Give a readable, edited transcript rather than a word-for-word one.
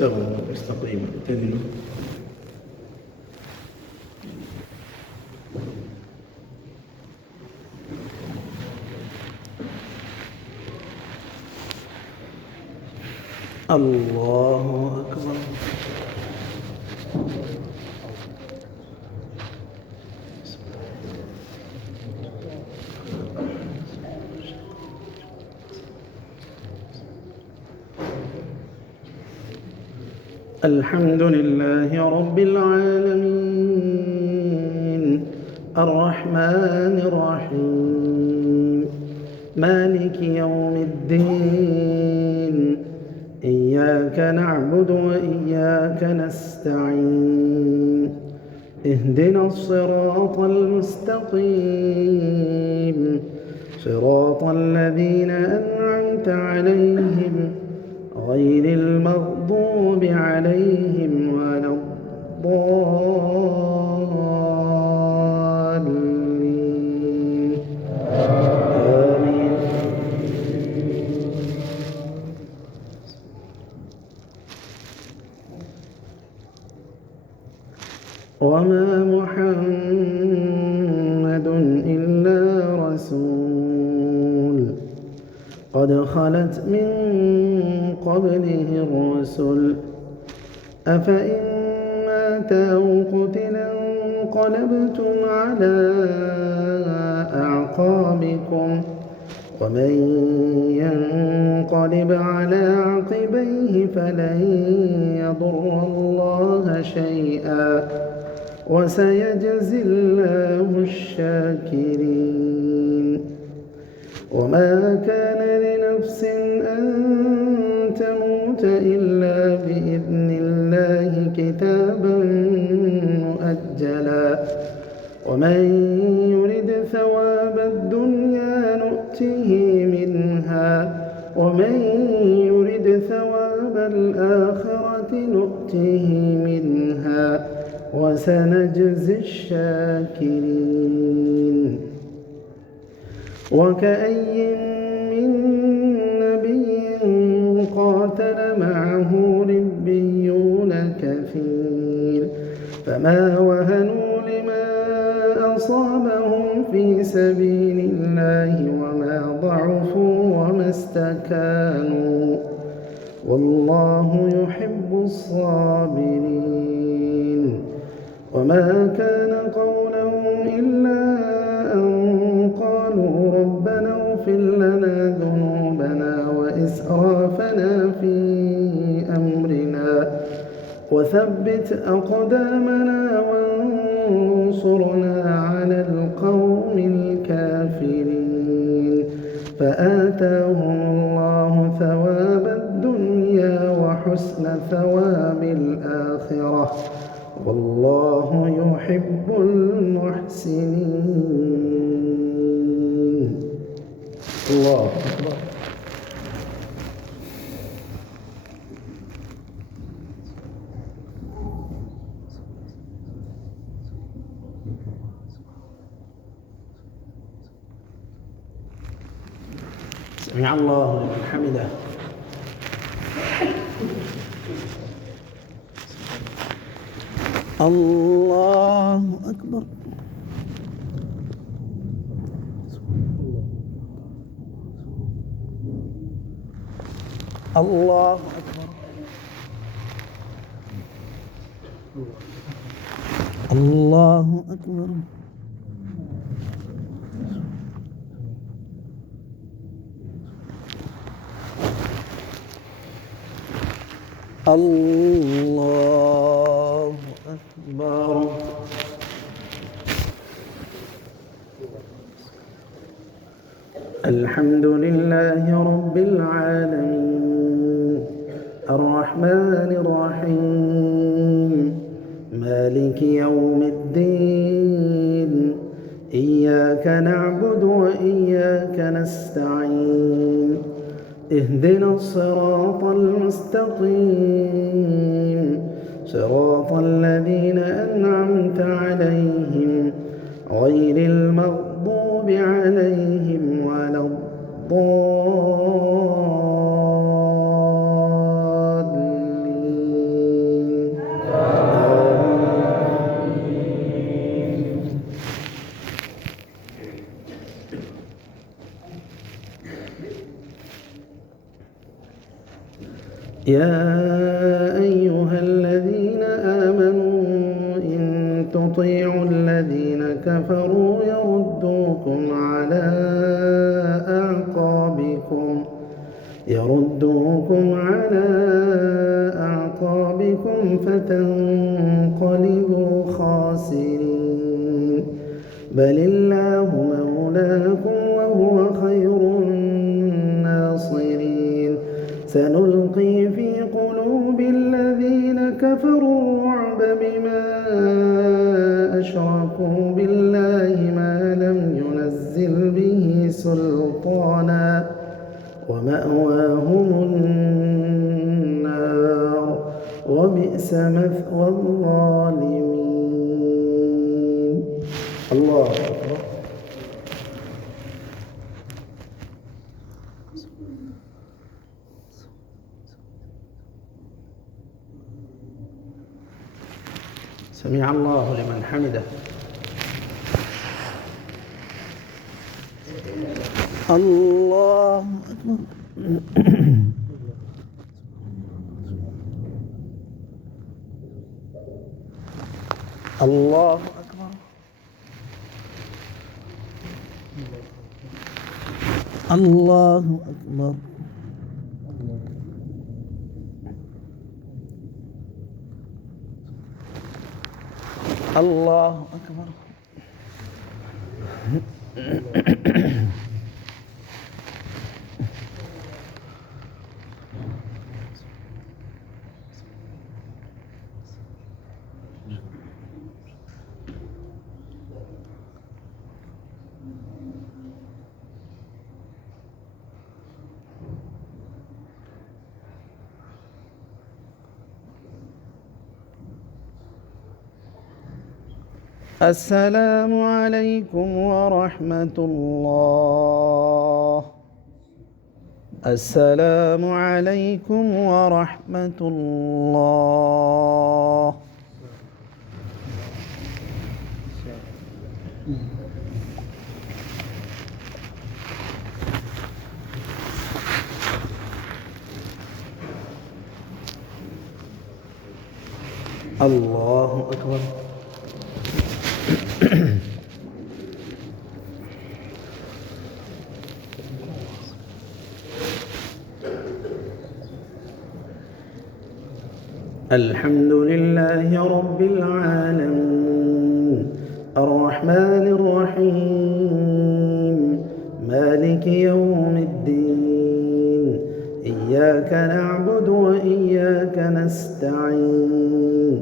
استووا استقيموا اعتدلوا. الله أكبر. الحمد لله رب العالمين الرحمن الرحيم مالك يوم الدين إياك نعبد وإياك نستعين اهدنا الصراط المستقيم صراط الذين أنعمت عليهم غير المغضوب عليهم ولا الضالين آمين. وما محمد إلا رسول قد خلت من قبله الرسل أفإن مات أو قتل انقلبتم على أعقابكم ومن ينقلب على عقبيه فلن يضر الله شيئا وسيجزي الله الشاكرين. وما كان لنفس أن تموت إلا بإذن الله كتابا مؤجلا ومن يرد ثواب الدنيا نؤته منها ومن يرد ثواب الآخرة نؤته منها وسنجزي الشاكرين. وكأي من نبي قاتل معه ربيون كثير فما وهنوا لما أصابهم في سبيل الله وما ضعفوا وما استكانوا والله يحب الصابرين. وما كان قولهم إلا أن قالوا ربنا اغفر لنا ذنوبنا وإسرافنا في أمرنا وثبت أقدامنا وانصرنا على القوم الكافرين فآتاهم الله ثواب الدنيا وحسن ثواب الآخرة والله يحب المحسنين. الله أكبر. سمع الله لمن حمده. الله أكبر. الله أكبر. الله أكبر. الله أكبر. الحمد لله رب العالمين الرحمن الرحيم مالك يوم الدين إياك نعبد وإياك نستعين اهدنا الصراط المستقيم صراط الذين أنعمت عليهم غير المغضوب عليهم ولا الضالين يا أيها الذين آمنوا إن تطيعوا الذين كفروا يردوكم على أعقابكم فتنقلبوا خاسرين. بل الله مولاكم وهو خير الناصرين. سنلقي في قلوب الذين كفروا الرعب بما أشركوا بالله ما لم ينزل به سلطانا ومأواهم النار وبئس مثوى الظالمين. الله أكبر. سمع الله لمن حمده. الله أكبر. الله أكبر. الله أكبر. الله أكبر. السلام عليكم ورحمة الله. السلام عليكم ورحمة الله. الله أكبر. الحمد لله رب العالمين الرحمن الرحيم مالك يوم الدين إياك نعبد وإياك نستعين